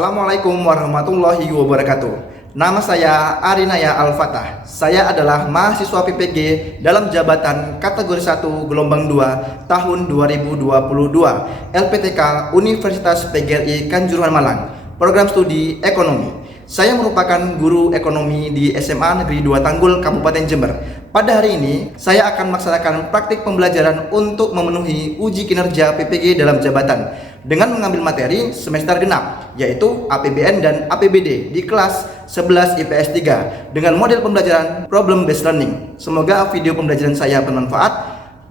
Assalamualaikum warahmatullahi wabarakatuh. Nama saya Arinaya Al-Fatah. Saya adalah mahasiswa PPG dalam jabatan kategori 1 gelombang 2 tahun 2022 LPTK Universitas PGRI Kanjuruhan Malang, program studi ekonomi. Saya merupakan guru ekonomi di SMA Negeri 2 Tanggul, Kabupaten Jember. Pada hari ini, saya akan melaksanakan praktik pembelajaran untuk memenuhi uji kinerja PPG dalam jabatan dengan mengambil materi semester genap, yaitu APBN dan APBD di kelas 11 IPS 3 dengan model pembelajaran problem based learning. Semoga video pembelajaran saya bermanfaat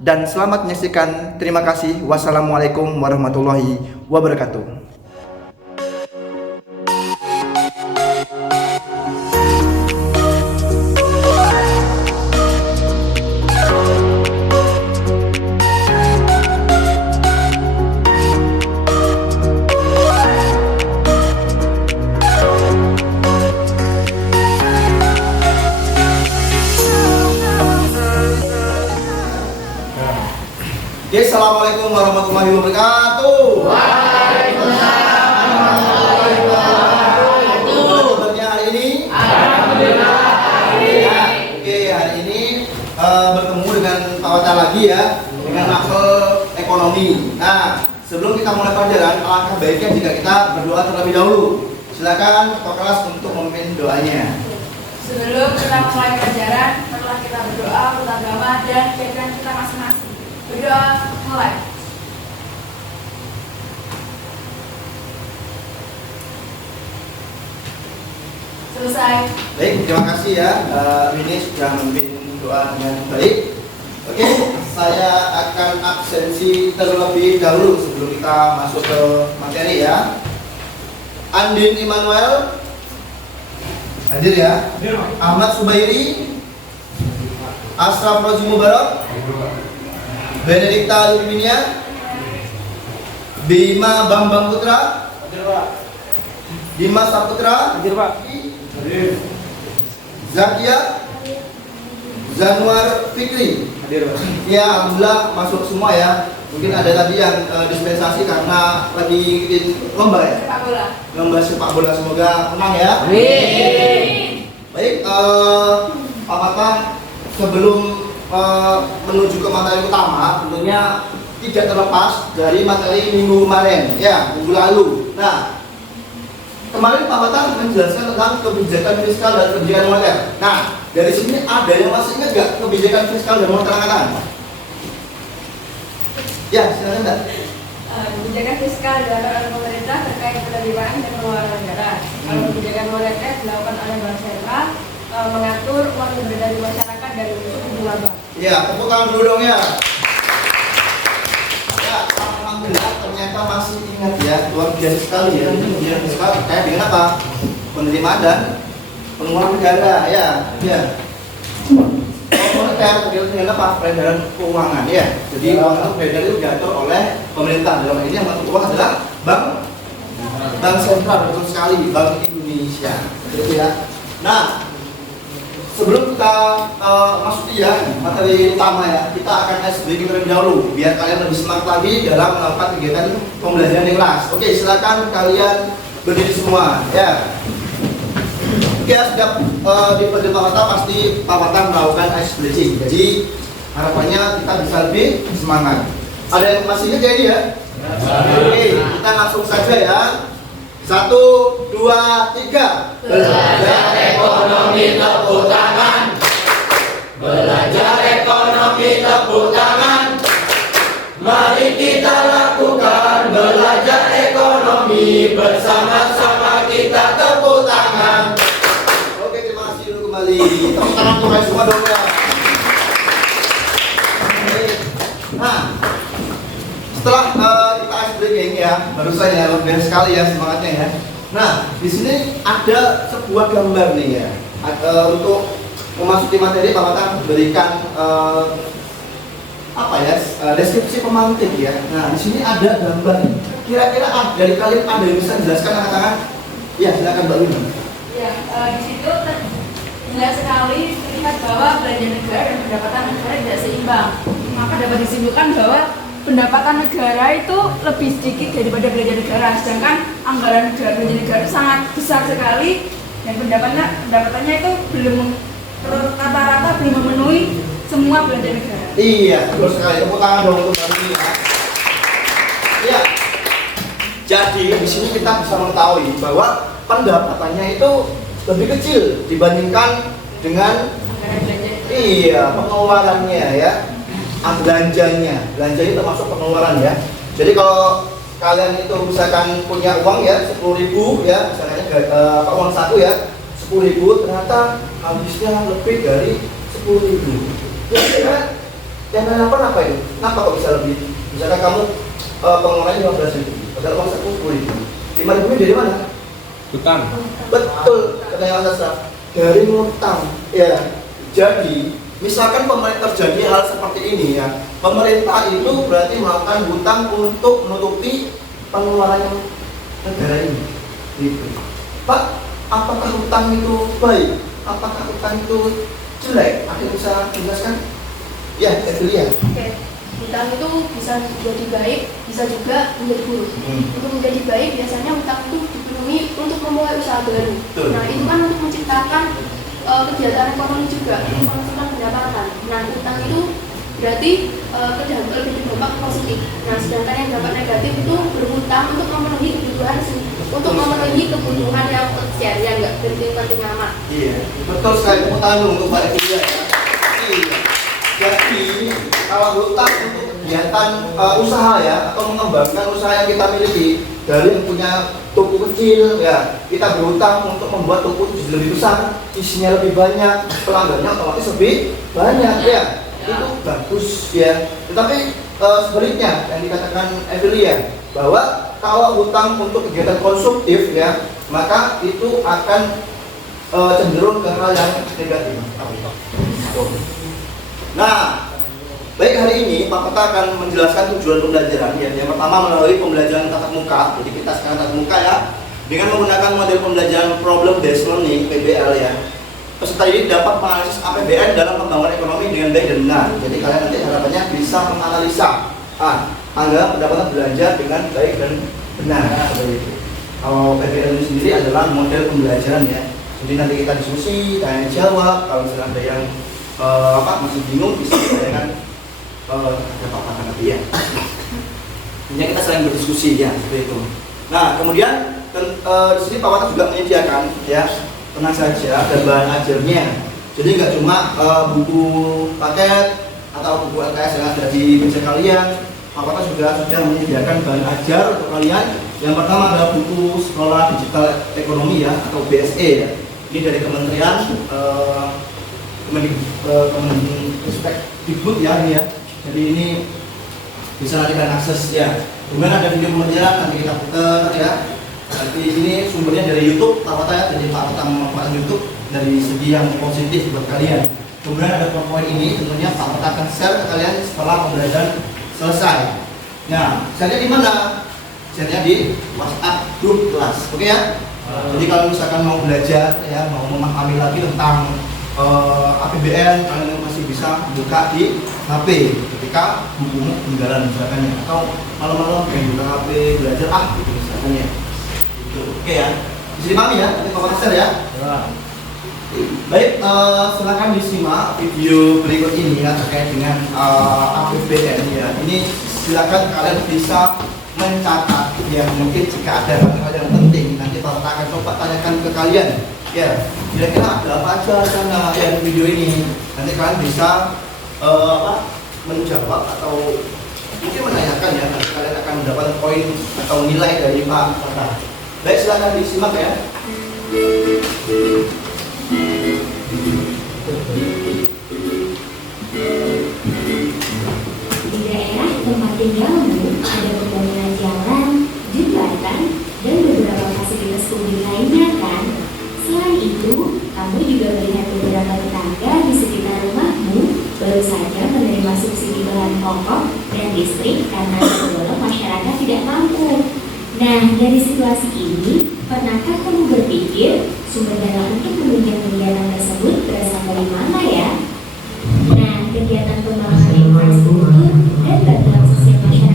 dan selamat menyaksikan. Terima kasih. Wassalamualaikum warahmatullahi wabarakatuh. Oke, assalamualaikum warahmatullahi wabarakatuh. Waalaikumsalam warahmatullahi wabarakatuh. Kabarnya hari ini? Alhamdulillah hari ini. Oke, hari ini bertemu dengan Pak Wata lagi ya, dengan matkul ekonomi. Nah, sebelum kita mulai pelajaran, alangkah baiknya jika kita berdoa terlebih dahulu. Silakan Ketua kelas untuk memimpin doanya. Sebelum kita mulai pelajaran, setelah kita berdoa, beragama dan keyakinan kita masing-masing. Berdoa mulai. Selesai. Baik, terima kasih ya. Ini sudah memimpin doa dengan baik. Oke, saya akan absensi terlebih dahulu sebelum kita masuk ke materi ya. Andin Immanuel hadir ya. Ahmad Subairi, Asraf Rozi Mubarak, Benedikta Luminia, Bima Bambang Putra, Dimas Saputra, Zakia, Zanuar Fikri. Ya, alhamdulillah masuk semua ya. Mungkin ada tadi yang dispensasi karena lagi ngikutin lomba ya. Sepak bola. Lomba sepak bola, semoga menang ya. Amin. Baik, Pak Mata, sebelum menuju ke materi utama, tentunya tidak terlepas dari materi minggu kemarin, ya, minggu lalu. Nah, kemarin Pak Mata menjelaskan tentang kebijakan fiskal dan kebijakan moneter. Nah, dari sini ada yang masih ingat nggak kebijakan fiskal dan moneter angkatan? Ya, silakan Mbak. Kebijakan fiskal dilakukan oleh pemerintah terkait penerimaan dan pengeluaran negara. Kalau kebijakan moneter dilakukan oleh Bank Sentral mengatur uang yang beredar di masyarakat dari bentuk bunga bank. Ya, tepuk tangan dulu dong ya. Ya, alhamdulillah ternyata masih ingat ya, luar biasa sekali ya. Kebijakan fiskal terkait dengan apa? Penerimaan dan pengeluaran negara, ya. Moneter terkait dengan apa? Peredaran keuangan, ya. Jadi uang itu beredar itu diatur oleh pemerintah. Dalam ini yang mengatur uang adalah Bank Sentral, betul sekali, Bank Indonesia. Gitu ya. Nah, sebelum kita masuk ya materi utama ya, kita akan tes breaking terlebih dahulu biar kalian lebih semangat lagi dalam melakukan kegiatan pembelajaran di kelas. Oke, silakan kalian berdiri semua ya. Oke, setiap di Pak Wata pasti Pak Wata melakukan ice breaking. Jadi harapannya kita bisa lebih semangat. Ada yang masih ingat ya ini ya? Oke, kita langsung saja ya. 1, 2, 3. Belajar ekonomi tepuk tangan. Belajar ekonomi tepuk tangan. Mari kita lakukan belajar ekonomi bersama-sama kita tepuk tangan. Oke, terima kasih dulu kembali. Tepuk tangan untuk kalian semua dong ya. Oke. Nah, setelah kita ice breaking ya, barusan ya, luar biasa sekali ya semangatnya ya. Nah, di sini ada sebuah gambar nih ya. Untuk memasuki materi, Pak Mata berikan deskripsi pemantik ya. Nah, di sini ada gambar. Kira-kira dari kalian ada yang bisa jelaskan angkat tangan? Ya, silakan Mbak Luna. Ya, di situ jelas sekali terlihat bahwa belanja negara dan pendapatan negara tidak seimbang. Maka dapat disimpulkan bahwa pendapatan negara itu lebih sedikit daripada belanja negara, sedangkan anggaran negara belanja negara itu sangat besar sekali dan pendapatannya itu belum rata-rata belum memenuhi semua belanja negara. Iya, terus sekali. Tepuk tangan dong untuk Mbak Rumi ya. Iya. Jadi di sini kita bisa mengetahui bahwa pendapatannya itu lebih kecil dibandingkan dengan Anggaran belanja. pengeluarannya ya. Belanjanya itu termasuk pengeluaran ya. Jadi kalau kalian itu misalkan punya uang ya 10.000 ya, misalnya uang saku ya 10.000, ternyata habisnya lebih dari 10.000. Ya, yang apa itu? Kenapa kok bisa lebih? Misalkan kamu pengeluarannya 15.000, padahal uang saku 10.000. 5.000 dari mana? Hutang. Betul, kata Mas Asra, dari ngutang. Ya, jadi misalkan pemerintah terjadi hal seperti ini ya, pemerintah itu berarti melakukan hutang untuk menutupi pengeluaran negara ini. Gitu. Pak, apakah hutang itu baik? Apakah hutang itu jelek? Ada yang bisa menjelaskan? Ya, Evelia. Oke, hutang itu bisa jadi baik, bisa juga menjadi buruk. Untuk menjadi baik, biasanya hutang itu dipenuhi untuk memulai usaha baru. Betul. Nah, itu kan untuk menciptakan kegiatan ekonomi juga, untuk menghasilkan pendapatan. Nah, hutang itu berarti lebih berdampak positif. Nah, sedangkan yang dampak negatif itu berhutang untuk memenuhi kebutuhan yang seharian, nggak penting-penting amat. Iya, betul sekali. Tepuk tangan untuk Mbak Evelia ya. Iya. Jadi kalau hutang untuk kegiatan usaha ya, atau mengembangkan usaha yang kita miliki, dari yang punya toko kecil ya, kita berhutang untuk membuat toko itu lebih besar, isinya lebih banyak, pelanggannya otomatis lebih banyak ya. Itu bagus ya. Tetapi sebaliknya yang dikatakan Evelia, bahwa kalau hutang untuk kegiatan konsumtif ya, maka itu akan cenderung ke hal yang negatif. Nah, baik, hari ini Pak Peta akan menjelaskan tujuan pembelajaran ya. Yang pertama melalui pembelajaran tatap muka. Jadi kita sekarang tatap muka ya, dengan menggunakan model pembelajaran problem based learning (PBL) ya. Peserta ini dapat menganalisis APBN dalam pembangunan ekonomi dengan baik dan benar. Jadi kalian nanti harapannya bisa menganalisa anggaran pendapatan belanja dengan baik dan benar. Seperti itu. Kalau PBL ini sendiri adalah model pembelajaran ya. Jadi nanti kita diskusi, tanya jawab. Kalau misalnya ada yang masih bingung, bisa ditanyakan Pak nanti ya. Ini kita sering berdiskusi ya, seperti itu. Nah, kemudian di sini Pak Wata juga menyediakan ya, tenang saja, ada bahan ajarnya. Jadi nggak cuma buku paket atau buku LKS yang ada di meja kalian. Pak Wata juga sudah menyediakan bahan ajar untuk kalian. Yang pertama adalah buku Sekolah Digital Ekonomi ya, atau BSE ya. Ini dari Kementerian Kemendikbud ya ini ya. Jadi ini bisa nanti kalian akses ya. Kemudian ada video pembelajaran, nanti kita putar ya. Nanti ini sumbernya dari YouTube Pak Wata ya. Jadi Pak Wata memanfaatkan YouTube dari segi yang positif buat kalian. Kemudian ada PowerPoint ini, tentunya Pak Wata akan share ke kalian setelah pembelajaran selesai. Nah, share-nya di mana? Share-nya di WhatsApp grup kelas. Oke ya? Jadi kalau misalkan mau belajar ya, mau memahami lagi tentang APBN, kalian masih bisa buka di HP ketika bukumu ketinggalan misalkan ya, atau malam-malam pengen buka HP belajar gitu misalkan ya. Gitu. Oke ya, bisa dipahami ya, nanti Pak share ya. Baik, silakan disimak video berikut ini ya, terkait dengan APBN ya. Ini silakan kalian bisa mencatat ya, mungkin jika ada hal-hal yang penting nanti Pak akan coba tanyakan ke kalian ya, kira-kira ada apa aja sana ya di video ini. Nanti kalian bisa menjawab atau mungkin menanyakan ya, nanti kalian akan mendapatkan poin atau nilai dari Pak Kota. Baik, silakan disimak ya. Di daerah tempat tinggalmu ada pembangunan jalan, jembatan, dan beberapa fasilitas publik lainnya kan? Selain itu, kamu juga melihat beberapa tetangga di sekitar rumahmu baru saja menerima subsidi bahan pokok dan listrik karena tergolong masyarakat tidak mampu. Nah, dari situasi ini, pernahkah kamu berpikir sumber dana untuk menunjang kegiatan tersebut berasal dari mana ya? Nah, kegiatan pembangunan infrastruktur dan bantuan sosial masyarakat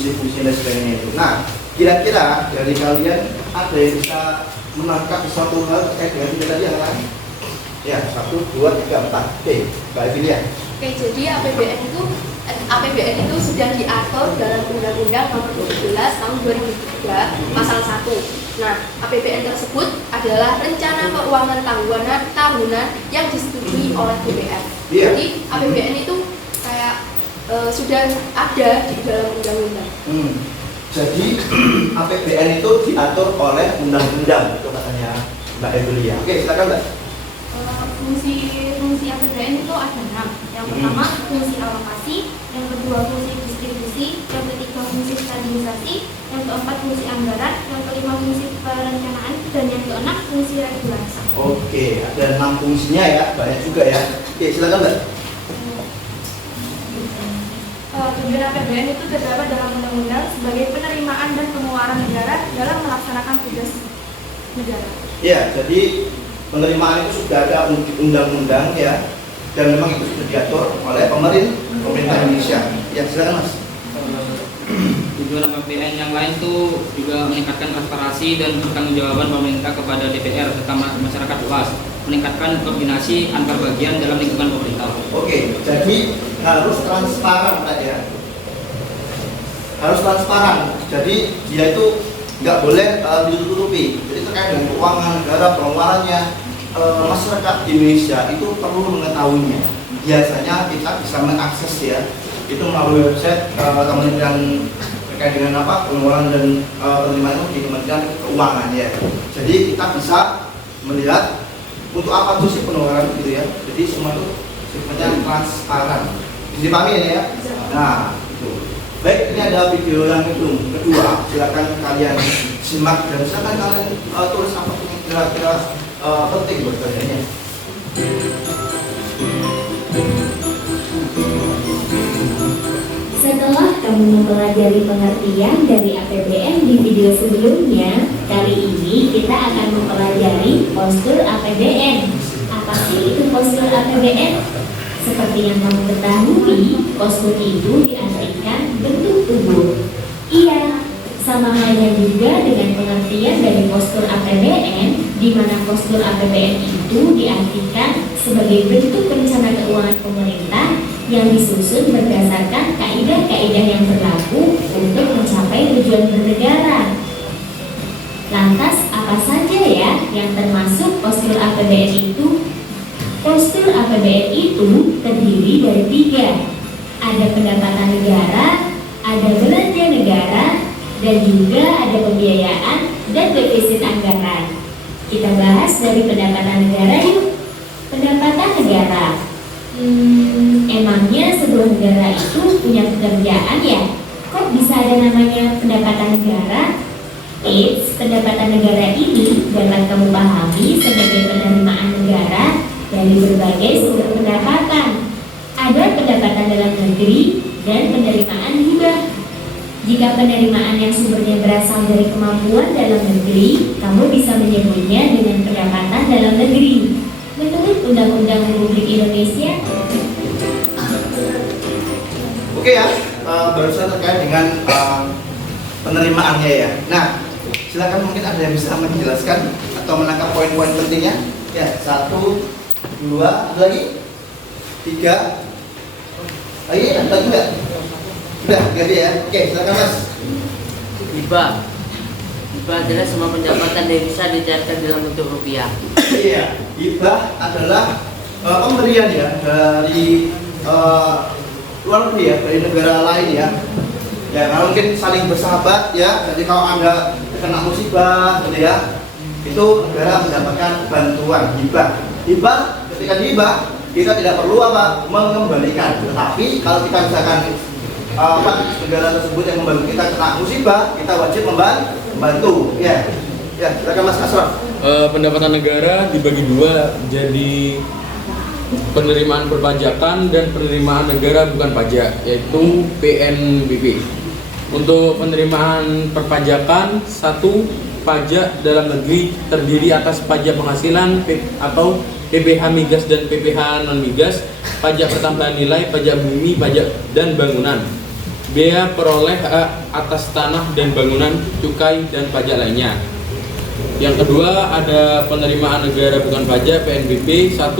fungsi-fungsi dan sebagainya itu. Nah, kira-kira dari kalian ada yang bisa menangkap suatu hal terkait dengan tiga tadi yang lain? Ya, 1, 2, 3, 4. Oke, Mbak Evilia. Oke, jadi APBN itu sudah diatur dalam Undang-Undang Nomor 12 Tahun 2003 Pasal 1. Nah, APBN tersebut adalah rencana keuangan tahunan yang disetujui oleh DPR. Iya. Jadi APBN itu kayak sudah ada di dalam undang-undang. Jadi APBN itu diatur oleh undang-undang, itu katanya Mbak Evilia. Oke, silakan Mbak. Fungsi APBN itu ada 6. Yang pertama fungsi alokasi, yang kedua fungsi distribusi, yang ketiga fungsi stabilisasi, yang keempat fungsi anggaran, yang kelima fungsi perencanaan, dan yang keenam fungsi regulasi. Oke, ada 6 fungsinya ya, banyak juga ya. Oke, silakan Mbak. Tujuan APBN itu terdapat dalam undang-undang sebagai penerimaan dan pengeluaran negara dalam melaksanakan tugas negara. Ya, jadi penerimaan itu sudah ada di undang-undang ya, dan memang itu sudah diatur oleh pemerintah Indonesia. Ya, silakan Mas. Tujuan APBN yang lain tuh juga meningkatkan transparansi dan pertanggungjawaban pemerintah kepada DPR serta masyarakat luas, meningkatkan koordinasi antar bagian dalam lingkungan pemerintah. Oke, jadi harus transparan Pak ya. Harus transparan. Jadi dia itu nggak boleh ditutupi. Jadi terkait dengan keuangan negara, pengeluarannya, masyarakat Indonesia itu perlu mengetahuinya. Biasanya kita bisa mengakses ya, itu melalui website Kementerian terkait dengan pengeluaran dan penerimaan itu di Kementerian Keuangan ya. Jadi kita bisa melihat untuk apa tuh sih pengeluaran gitu ya. Jadi semua itu sifatnya transparan. Dipahami ini ya? Nah, itu. Baik, ini ada video yang kedua. Silakan kalian simak dan silakan kalian tulis apa yang kira-kira penting buat kalian. Setelah kamu mempelajari pengertian dari APBN di video sebelumnya, kali ini kita akan mempelajari postur APBN. Apa sih itu postur APBN? Seperti yang kamu ketahui, postur itu diartikan bentuk tubuh. Iya, sama halnya juga dengan pengertian dari postur APBN, di mana postur APBN itu diartikan sebagai bentuk rencana keuangan pemerintah yang disusun berdasarkan kaidah-kaidah yang berlaku untuk mencapai tujuan bernegara. Lantas, apa saja ya yang termasuk postur APBN itu? Postur APBN itu terdiri dari 3. Ada pendapatan negara, ada belanja negara, dan juga ada pembiayaan dan defisit anggaran. Kita bahas dari pendapatan negara yuk. Pendapatan negara. Emangnya sebuah negara itu punya pekerjaan ya? Kok bisa ada namanya pendapatan negara? Pendapatan negara ini dapat kamu pahami sebagai penerimaan negara dari berbagai sumber pendapatan. Ada pendapatan dalam negeri dan penerimaan hibah. Jika penerimaan yang sumbernya berasal dari kemampuan dalam negeri, kamu bisa menyebutnya dengan pendapatan dalam negeri. Menurut Undang-Undang Republik Indonesia. Oke ya, barusan terkait dengan penerimaannya ya. Nah, silakan mungkin ada yang bisa menjelaskan atau menangkap poin-poin pentingnya. Ya, 1, 2, ada lagi 3. Lagi ada lagi nggak? Udah, ganti ya. Oke, silakan Mas. Hibah adalah semua pendapatan yang bisa dicairkan dalam bentuk rupiah. Iya, hibah adalah pemberian ya dari luar negeri ya, dari negara lain ya. Ya, kalau mungkin saling bersahabat ya. Jadi kalau Anda kena musibah gitu ya, itu negara mendapatkan bantuan hibah. Hibah, ketika hibah kita tidak perlu mengembalikan. Tetapi kalau kita misalkan negara tersebut yang membantu kita kena musibah, kita wajib membantu. Ya, silakan Mas Asraf. Pendapatan negara dibagi 2, jadi penerimaan perpajakan dan penerimaan negara bukan pajak, yaitu PNBP. Untuk penerimaan perpajakan, 1, pajak dalam negeri terdiri atas pajak penghasilan atau PPh migas dan PPh non migas, pajak pertambahan nilai, pajak bumi, pajak dan bangunan. bea peroleh hak atas tanah dan bangunan, cukai, dan pajak lainnya. Yang kedua ada penerimaan negara bukan pajak PNBP. 1.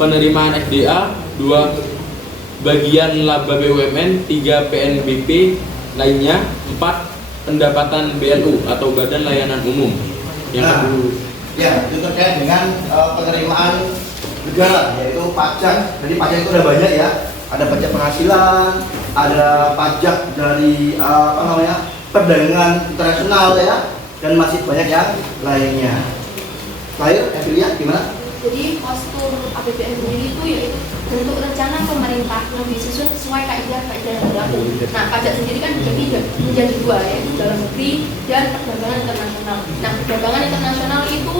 Penerimaan FDA. 2. Bagian laba BUMN. 3. PNBP lainnya. 4. Pendapatan BLU atau Badan Layanan Umum. Yang kedua, ya, itu terkait dengan penerimaan negara, yaitu pajak. Jadi pajak itu ada banyak ya. Ada pajak penghasilan, ada pajak dari perdagangan internasional ya, dan masih banyak yang lainnya. Lahir, Evelia, gimana? Jadi postur APBN sendiri itu yaitu bentuk rencana pemerintah yang disusun sesuai kaidah yang berlaku. Nah, pajak sendiri kan menjadi dua, yaitu dalam negeri dan perdagangan internasional. Nah, perdagangan internasional itu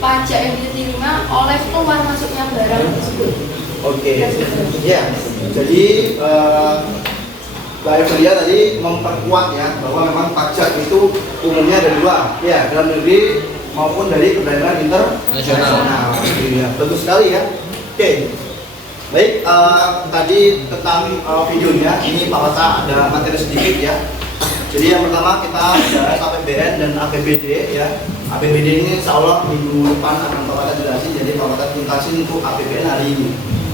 pajak yang diterima oleh keluar masuknya barang tersebut. Oke, ya. Jadi Mbak Evelia tadi memperkuat ya bahwa memang pajak itu umumnya ada dua, ya, dalam negeri maupun dari perdagangan internasional. Ya, bagus sekali ya. Oke, baik. Tadi tentang videonya, ini Pak Wata ada materi sedikit ya. Jadi yang pertama kita bahas APBN dan APBD ya. APBD ini insya Allah minggu depan akan Pak Wata jelasin. Jadi Pak Wata tuntasin untuk APBN hari ini.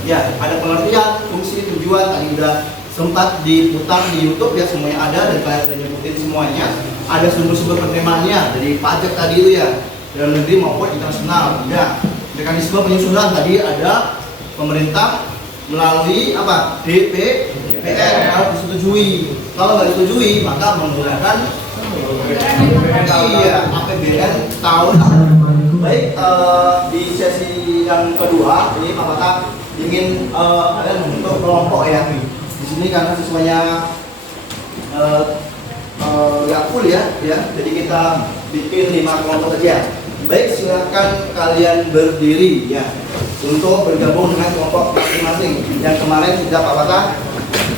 Ya, ada pengertian, fungsi, tujuan, tadi udah sempat diputar di YouTube ya, semuanya ada dan kalian udah nyebutin semuanya. Ada sumber-sumber penerimaannya dari pajak tadi itu ya, dalam negeri maupun internasional. Ya, mekanisme penyusunan tadi ada pemerintah melalui apa? DPR harus disetujui. Kalau nggak disetujui maka menggunakan APBN tahun. Baik, di sesi yang kedua ini Pak Wata ingin kalian membentuk kelompok ya. Di sini karena siswanya nggak full ya, jadi kita bikin 5 kelompok saja. Baik, silakan kalian berdiri ya untuk bergabung dengan kelompok masing-masing. Yang kemarin sudah Pak Wata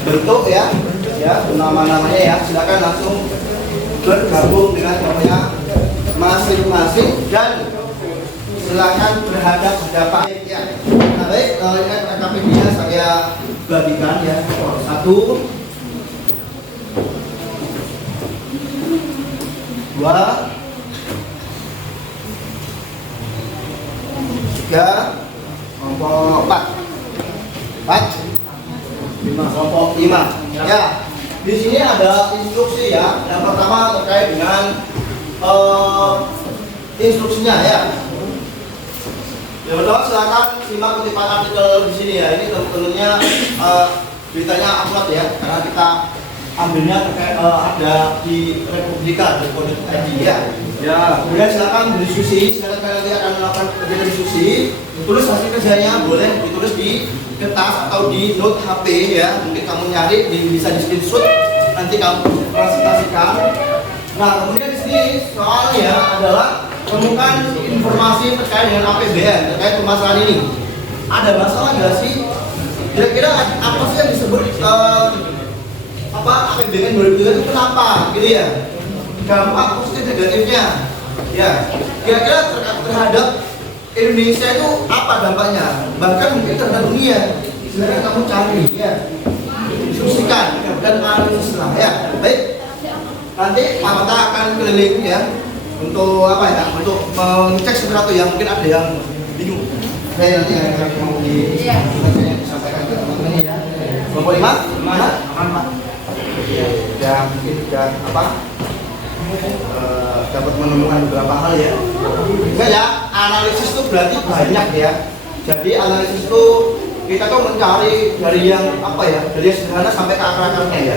bentuk ya nama-namanya ya. Silakan langsung bergabung dengan kelompoknya masing-masing dan silakan berhadapan ya. Nah, baik, ini kan KPP-nya saya bagikan ya. 1, 2, 3, kelompok 4, 5, kelompok 5. Ya, di sini ada instruksi ya. Yang pertama terkait dengan instruksinya ya. Yang pertama silakan simak kutipan artikel di sini ya. Ini tentunya beritanya akurat ya, karena kita ambilnya terkait ada di Republika di Kode.id ya. Ya, kemudian silakan berdiskusi. Silakan kalian nanti akan melakukan kegiatan diskusi. Tulis hasil kerjanya boleh ditulis di kertas atau di note HP ya. Mungkin kamu nyari bisa di screenshot, nanti kamu presentasikan. Nah, kemudian di sini soalnya adalah temukan informasi terkait dengan APBN, terkait permasalahan ini. Ada masalah nggak sih? Kira-kira apa sih yang disebut APBN 2003 itu kenapa? Gitu ya. Dampak positif negatifnya. Ya. Kira-kira terhadap Indonesia itu apa dampaknya? Bahkan mungkin terhadap dunia. Silakan kamu cari ya. Diskusikan dan analisis lah ya. Baik. Nanti Pak Wata akan keliling ya. Untuk apa ya? Untuk mengecek sesuatu yang mungkin ada yang bingung. Saya nanti akan mau disampaikan ke teman-teman ya. Kelompok 5, mana? Aman, Pak. Ya, mungkin sudah apa? Dapat menemukan beberapa hal ya. Enggak ya, analisis itu berarti banyak ya. Jadi analisis itu kita tuh mencari dari yang apa ya? Dari yang sederhana sampai ke akar-akarnya ya.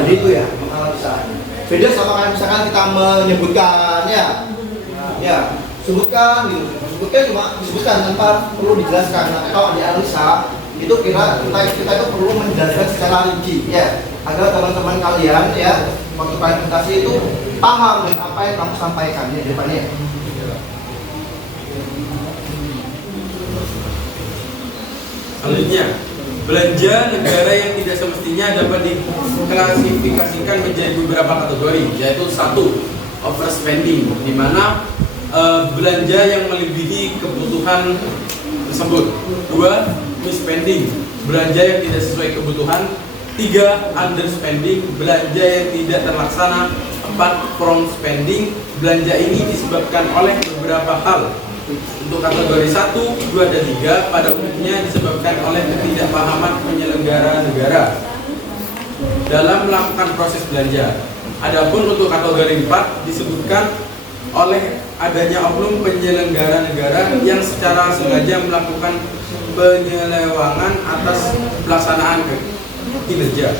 Jadi itu ya, analisa. Beda sama kayak misalkan kita menyebutkan ya sebutkan gitu. Sebutkan cuma disebutkan tanpa perlu dijelaskan. Nah, kalau di analisa itu kita itu perlu menjelaskan secara rinci ya, agar teman-teman kalian ya waktu presentasi itu paham dengan apa yang kamu sampaikan ya depannya. Selanjutnya, belanja negara yang tidak semestinya dapat diklasifikasikan menjadi beberapa kategori, yaitu 1. Overspending, di mana belanja yang melebihi kebutuhan tersebut. 2. Misspending, belanja yang tidak sesuai kebutuhan. 3. Underspending, belanja yang tidak terlaksana. 4. From spending, belanja ini disebabkan oleh beberapa hal. Untuk kategori 1, 2, dan 3 pada umumnya disebabkan oleh ketidakpahaman penyelenggara negara dalam melakukan proses belanja. Adapun untuk kategori 4 disebutkan oleh adanya oknum penyelenggara negara yang secara sengaja melakukan penyelewangan atas pelaksanaan kinerja.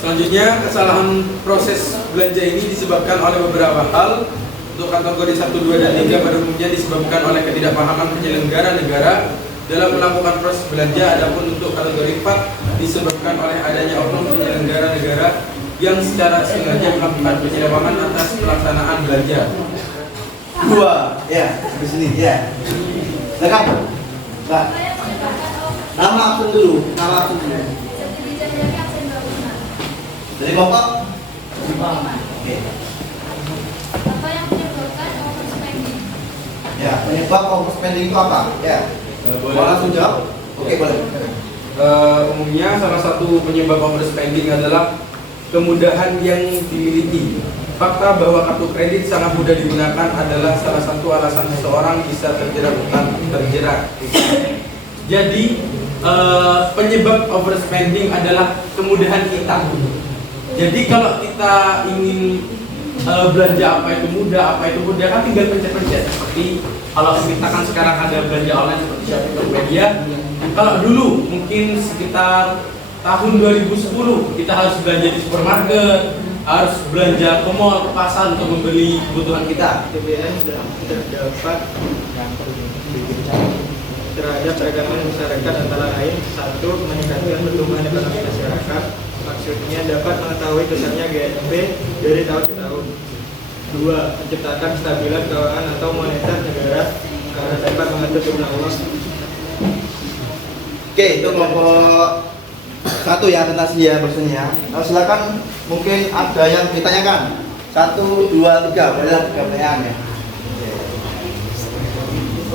Selanjutnya, kesalahan proses belanja ini disebabkan oleh beberapa hal. Untuk kategori 1, 2, dan 3 pada umumnya disebabkan oleh ketidakpahaman penyelenggara negara dalam melakukan proses belanja. Adapun untuk kategori 4 disebabkan oleh adanya oknum penyelenggara negara yang secara sengaja melakukan penyelewangan atas pelaksanaan belanja. 2, ya, di sini, ya. Silakan. Pak. Nama akun dulu, nama akun dulu. Dari kelompok? Oke. Apa yang menyebabkan overspending? Ya, penyebab overspending itu apa? Ya. Boleh langsung jawab? Oke, boleh. Umumnya salah satu penyebab overspending adalah kemudahan yang dimiliki. Fakta bahwa kartu kredit sangat mudah digunakan adalah salah satu alasan seseorang bisa terjerat utang terjerat. Jadi penyebab overspending adalah kemudahan kita. Jadi kalau kita ingin belanja apa itu mudah kan tinggal pencet-pencet. Seperti kalau kita kan sekarang ada belanja online seperti Shopee, Tokopedia. Kalau dulu mungkin sekitar tahun 2010 kita harus belanja di supermarket, harus belanja ke mall, ke pasar untuk membeli kebutuhan kita. APBN terdapat terhadap perekonomian masyarakat antara lain: 1. Meningkatkan pertumbuhan ekonomi masyarakat, maksudnya dapat mengetahui besarnya GDP dari tahun ke tahun. 2. Menciptakan kestabilan keuangan atau moneter negara karena dapat mengatur jumlah uang. Oke, itu kelompok 1 ya, presentasi ya maksudnya. Nah, silakan, mungkin ada yang ditanyakan. 1, 2, 3, boleh 3 pertanyaan ya.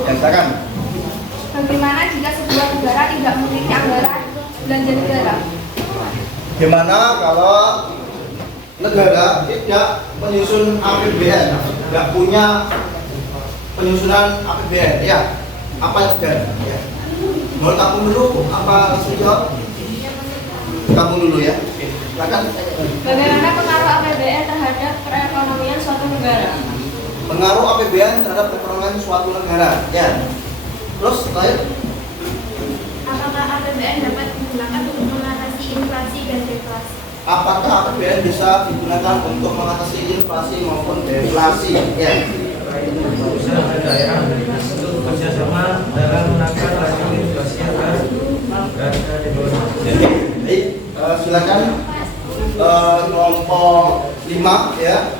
Ya, silakan. Bagaimana jika sebuah negara tidak memiliki anggaran belanja negara? Gimana kalau negara tidak menyusun APBN, nggak punya penyusunan APBN, ya? Apa yang terjadi? Ya. Menurut kamu dulu, apa langsung jawab? Kamu dulu ya. Silakan. Bagaimana pengaruh APBN terhadap perekonomian suatu negara? Pengaruh APBN terhadap perekonomian suatu negara, ya. Terus, terakhir. Apakah APBN dapat digunakan untuk mengatasi inflasi dan deflasi? Apakah APBN bisa digunakan untuk mengatasi inflasi maupun deflasi? Ya. Usaha daerah untuk bekerjasama dalam menangkal laju inflasi agar harga di bawah. Baik, silakan kelompok 5 ya.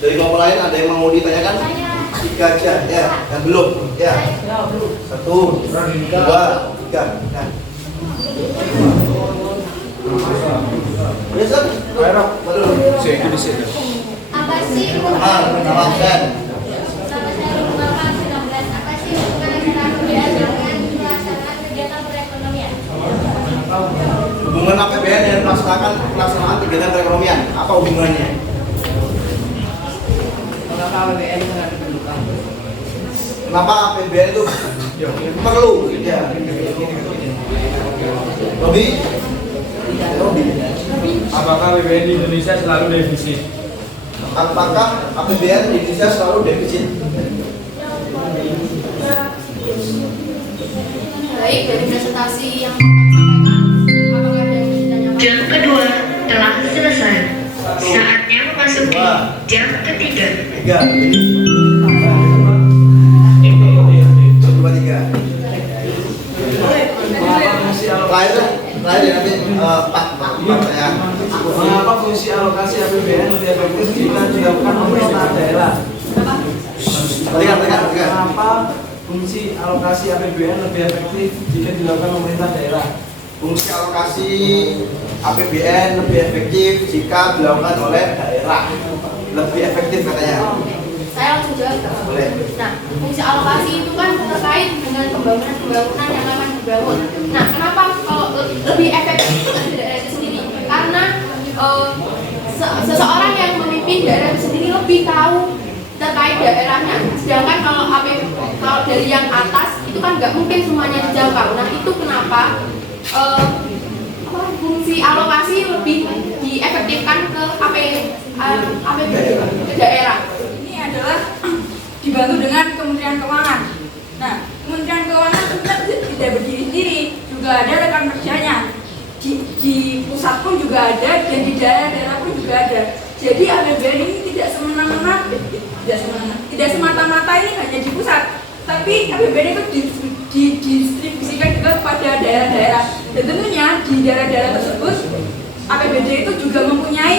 Dari kelompok lain ada yang mau ditanyakan? 3 aja ya, yang belum ya. 1, 2, 3. Nah. Besok, Apa sih nama absen. Nama saya Rumah 19. Apa sih hubungan antara APBN dengan pelaksanaan kegiatan perekonomian? Hubungan APBN dan pelaksanaan kegiatan perekonomian, apa hubungannya? Kenapa APBN sangat diperlukan? Kenapa APBN itu perlu? Ya. Robi? Apakah APBN di Indonesia selalu defisit? Apakah APBN di Indonesia selalu defisit? Baik, dari presentasi yang disampaikan, apakah ada yang ditanyakan? Jam kedua telah selesai. Saatnya memasuki jam ketiga. 3. 2, 3. Terakhir ya nanti Pak pertanyaan. Mengapa fungsi alokasi APBN lebih efektif jika dilakukan pemerintah daerah? Dengar. Mengapa fungsi alokasi APBN lebih efektif jika dilakukan pemerintah daerah? Fungsi alokasi APBN lebih efektif jika dilakukan oleh daerah. Lebih efektif katanya. Saya langsung jawab. Boleh. Nah, fungsi alokasi itu kan terkait dengan pembangunan yang akan dibangun. Nah, kenapa kalau lebih efektif di daerah itu sendiri? Karena seseorang yang memimpin daerah itu sendiri lebih tahu terkait daerahnya. Sedangkan kalau dari yang atas itu kan nggak mungkin semuanya dijangkau. Nah, itu kenapa fungsi alokasi lebih diefektifkan ke APBD ke daerah. Ini adalah dibantu dengan Kementerian Keuangan. Nah, Kementerian Keuangan tidak berdiri sendiri, juga ada rekan kerjanya. Di pusat pun juga ada, dan di daerah-daerah pun juga ada. Jadi APBN ini tidak semata-mata ini hanya di pusat, tapi APBN itu didistribusikan juga kepada daerah-daerah. Dan tentunya di daerah-daerah tersebut APBD itu juga mempunyai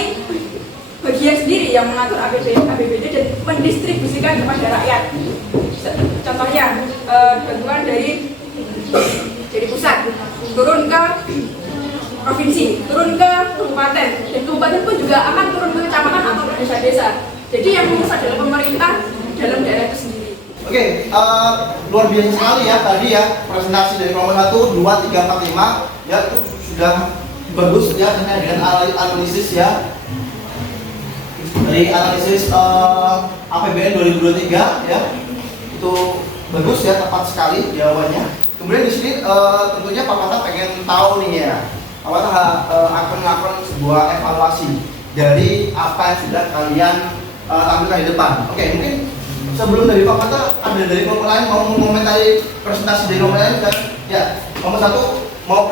bagian sendiri yang mengatur APBD dan mendistribusikan kepada rakyat. Contohnya bantuan dari pusat turun ke provinsi, turun ke kabupaten, dan kabupaten pun juga akan turun ke kecamatan atau ke desa-desa. Jadi yang mengurus adalah pemerintah dalam daerah itu sendiri. Oke, luar biasa sekali ya tadi ya presentasi dari nomor 1, 2, 3, 4, 5 ya, itu sudah bagus ya dengan analisis ya, dari analisis APBN 2023 ya, itu bagus ya, tepat sekali jawabannya. Kemudian di sini tentunya Pak Mata pengen tahu nih ya, Pak Mata akan melakukan sebuah evaluasi dari apa yang sudah kalian tampilkan di depan. Oke, mungkin sebelum dari Pak Mata ada dari kelompok lain mau mengomentari presentasi dari kelompok lain kan? Ya, nomor 1 mau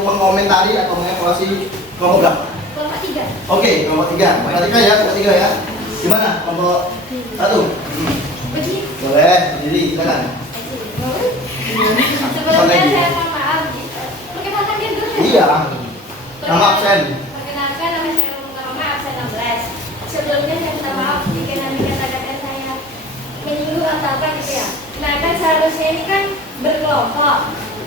mengomentari atau mengevaluasi kelompok berapa? Kelompok 3. Oke, kelompok 3. Perhatikan ya, kelompok 3 ya. Gimana kelompok 1? Boleh, berdiri, silakan. Sebelumnya saya mohon maaf. Perkenalkan diri dulu. Iya. Nama absen. Perkenalkan nama saya Roma, absen 16. Sebelumnya saya minta maaf jika nanti kata-kata saya menyinggung atau apa gitu ya. Nah, kan seharusnya ini kan berkelompok.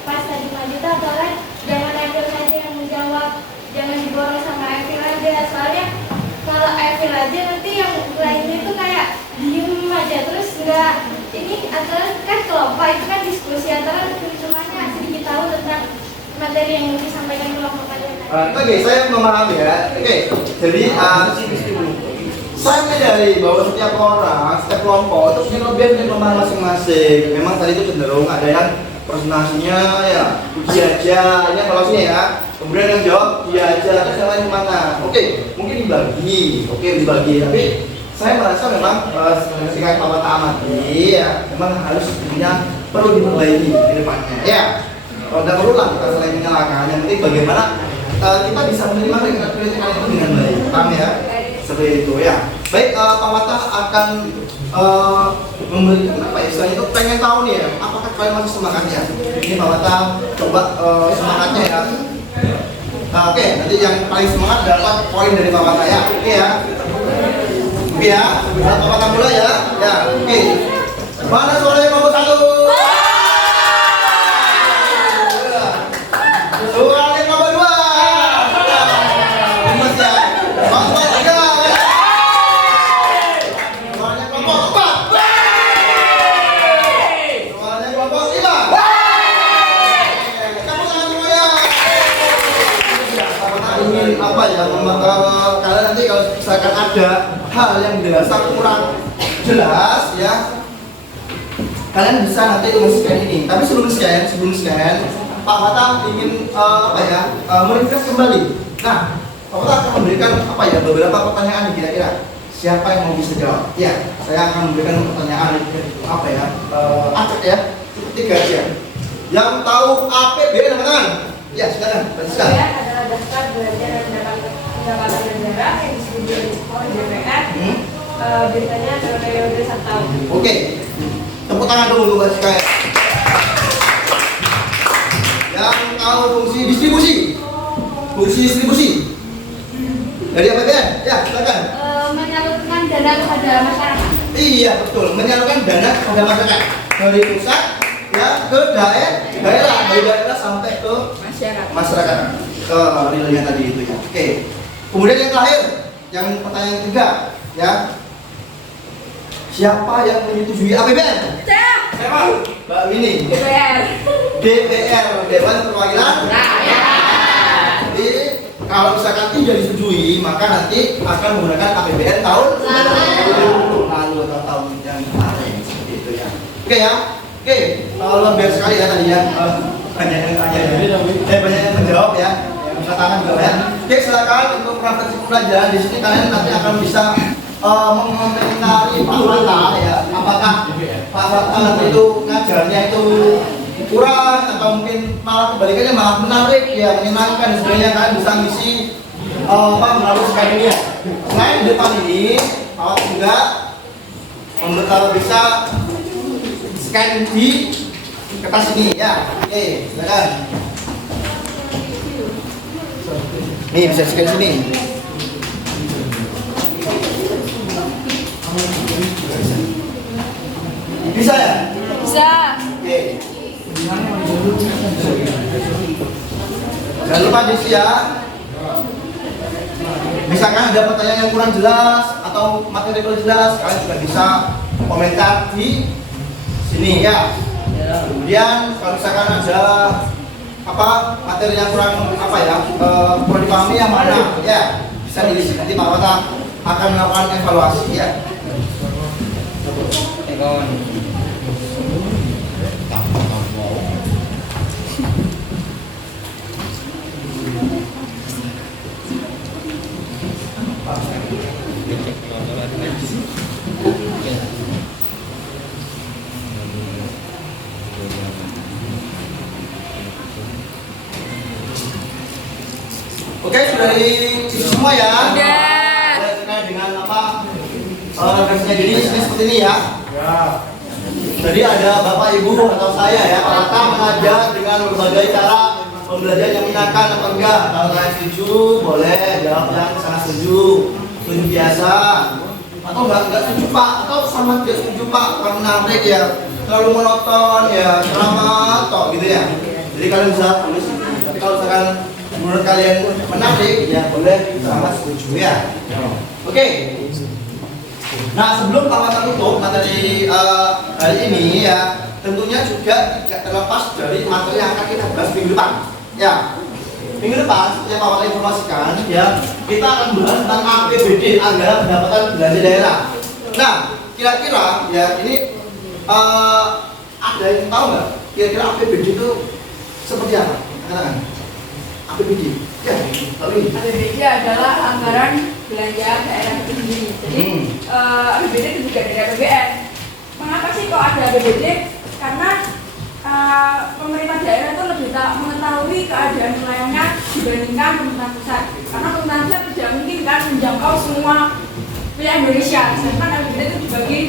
Pas tadi maju aturan jangan Evil saja yang menjawab, jangan diborong sama Evil aja. Soalnya kalau Evil aja nanti yang lainnya itu kayak diem aja terus nggak ini aturan kan kelompok itu kan diskusi aturan semuanya sedikit tahu tentang materi yang disampaikan kelompok pada. Oke, saya memahami ya. Oke, jadi saya menyadari bahwa setiap orang, setiap kelompok itu punya kelebihan dan kelemahan masing-masing. Memang tadi itu cenderung ada yang presentasinya ya uji aja, ini evaluasinya ya. Kemudian yang jawab uji aja, terus yang lain mana? Oke, mungkin dibagi. Tapi saya merasa memang ketika Pak Mata amati ya, memang harus perlu diperbaiki ke depannya. Ya, kalau tidak perlu lah kita selain menyalahkan. Yang penting bagaimana kita bisa menerima kritikan itu dengan baik, paham ya? Seperti itu ya. Baik, Pak Mata akan memberikan apa ya, istilahnya itu pengen tahu nih ya, apakah kalian masih semangat ya? Ini Pak Mata coba semangatnya ya. Nah, oke, nanti yang paling semangat dapat poin dari Pak Mata ya. Oke ya. Oke ya, Pak Mata mulai ya. Ya, oke. Mana suaranya kelompok 1? Suaranya kelompok 2. Gemes ya. Kelompok 3. Suaranya kelompok 4. Suaranya kelompok 5. Tepuk tangan semuanya. Ingin apa ya? Kalian nanti kalau misalkan ada hal yang dirasa kurang jelas ya, kalian bisa nanti men-scan ini. Tapi sebelum scan, Pak Mata ingin meringkas kembali. Nah, Pak Mata akan memberikan beberapa pertanyaan kira-kira. Siapa yang mau bisa jawab? Ya, saya akan memberikan pertanyaan acak ya, cukup 3 aja. Yang tahu APBN teman-teman? Ya, silakan. APBN adalah daftar belanja dan pendapatan negara yang disediakan oleh DPR. Biasanya dalam periode 1 tahun. Oke, tepuk tangan dulu buat sekalian. Yang tahu fungsi distribusi dari APBN? Ya, silakan. Menyalurkan dana kepada masyarakat. Iya betul, menyalurkan dana kepada masyarakat dari pusat ya ke daerah sampai ke masyarakat ke nilainya tadi itu ya. Oke. Kemudian yang terakhir, yang pertanyaan ketiga ya. Siapa yang menyetujui APBN? Saya. Siapa? Mbak Winnie. DPR. DPR, Dewan Perwakilan Rakyat. Jadi kalau misalkan tidak disetujui, maka nanti akan menggunakan APBN tahun lalu atau tahun yang kemarin, gitu ya. Oke ya, oke. Luar biasa sekali ya tadi ya. Banyak yang tanya ya. Banyak yang menjawab ya. Yang bisa tangan juga ya. Oke, silakan untuk refleksi pembelajaran di sini kalian nanti akan bisa mengomentari Pak Fata ya. Apakah Pak Fata itu ngajarnya itu kurang atau mungkin malah kebalikannya malah menarik ya, menyenangkan dan sebagainya. Kalian bisa ngisi melalui scan ini ya. Selain di depan ini, awak juga bisa scan di kertas ini ya. Oke, silakan. Nih bisa scan sini. Bisa ya? Bisa. Oke. Jangan lupa diisi ya. Misalkan ada pertanyaan yang kurang jelas atau materi kurang jelas, kalian juga bisa komentar di sini ya. Kemudian kalau misalkan ada materi yang kurang kurang dipahami yang mana ya, bisa diisi. Nanti Pak Wata akan melakukan evaluasi ya. Oke, sudah diisi semua ya. Udah. Terkait dengan refleksinya jadi seperti ini ya. Jadi ada Bapak Ibu atau saya ya, kita mengajar dengan berbagai cara pembelajaran yang menyenangkan atau enggak. Kalau kalian setuju, boleh jawab yang sangat setuju, setuju biasa, atau enggak setuju Pak, atau sama tidak setuju Pak, karena menarik ya, terlalu monoton ya, ceramah atau gitu ya. Jadi kalian bisa tulis. Tapi kalau misalkan menurut kalian menarik ya boleh sama setuju ya. Oke. Nah, sebelum Pak tutup materi hari ini ya, tentunya juga tidak terlepas dari materi yang akan kita bahas minggu depan. Ya, minggu depan seperti yang Pak Wata informasikan ya, kita akan bahas tentang APBD, anggaran pendapatan belanja daerah. Nah, kira-kira ya ini ada yang tahu nggak? Kira-kira APBD itu seperti apa? Katakan. APBD. Ya, lalu APBD adalah anggaran belanja daerah itu sendiri. Jadi APBD itu juga dari APBN. Mengapa sih kok ada APBD? Karena pemerintah daerah itu lebih mengetahui keadaan wilayahnya dibandingkan pemerintah pusat. Karena pemerintah pusat tidak mungkin kan menjangkau semua wilayah Indonesia. Sedangkan APBD itu dibagi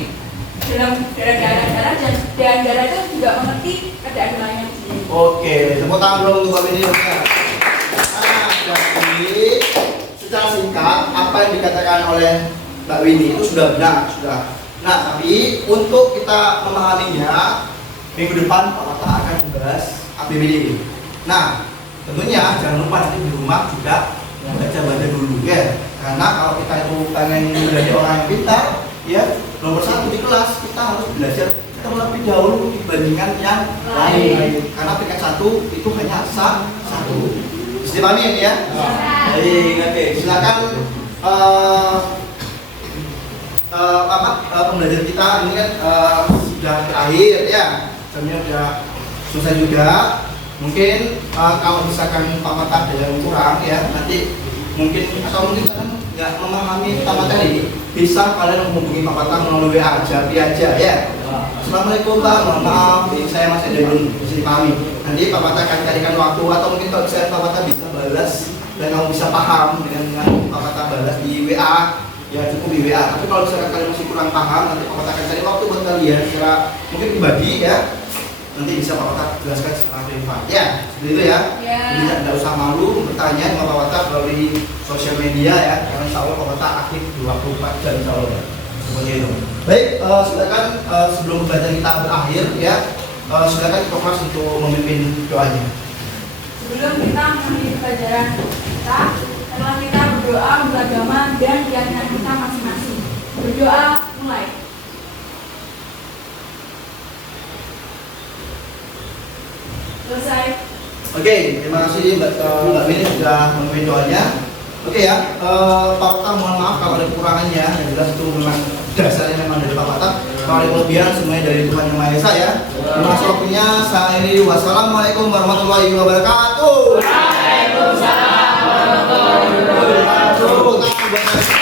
dalam daerah-daerah dan daerah itu juga mengerti keadaan wilayahnya sendiri. Oke, tepuk tangan dulu untuk Pak Winnie. Jadi secara singkat apa yang dikatakan oleh Mbak Winnie itu sudah benar, sudah. Nah, tapi untuk kita memahaminya, minggu depan Pak Wata akan membahas APBD. Nah, tentunya jangan lupa nanti di rumah juga baca-baca dulu ya. Karena kalau kita itu pengen menjadi orang yang pintar, ya nomor 1 di kelas kita harus belajar terlebih dahulu dibandingkan yang lain. Karena tingkat 1 itu hanya satu. Dipahami ini ya? Baik, oke. Silakan pembelajaran kita ini kan sudah berakhir ya. Jamnya sudah selesai juga. Mungkin kalau misalkan Pak Wata ada yang kurang ya, nanti mungkin atau mungkin kalian nggak memahami tentang materi, bisa kalian menghubungi Pak Wata melalui WA aja ya. Assalamualaikum Pak, mohon maaf, saya masih ada belum bisa dipahami. Nanti Pak Wata akan carikan waktu atau mungkin kalau misalnya Pak Wata bisa balas dan kamu bisa paham dengan Pak Wata balas di WA, ya cukup di WA. Tapi kalau misalkan kalian masih kurang paham, nanti Pak Wata akan cari waktu buat kalian secara mungkin pribadi ya. Nanti bisa Pak Wata jelaskan secara privat ya, seperti itu ya. Jadi tidak usah malu bertanya sama Pak Wata melalui sosial media ya, karena insya Allah Pak Wata aktif 24 jam insya Allah. Seperti itu. Baik, silakan sebelum pembelajaran kita berakhir ya, silakan Prof untuk memimpin doanya. Sebelum kita mengakhiri pelajaran kita, setelah kita berdoa, beragama dan keyakinan kita masing-masing. Berdoa mulai. Selesai. Oke, terima kasih Mbak Mini sudah memimpin doanya. Oke ya, Pak Fatah mohon maaf kalau ada kekurangannya. Yang jelas itu memang dasarnya memang dari Pak Fatah. Kalau ada kelebihan semuanya dari Tuhan Yang Maha Esa ya. Terima kasih waktunya. Saya akhiri. Wassalamualaikum warahmatullahi wabarakatuh. Waalaikumsalam warahmatullahi wabarakatuh.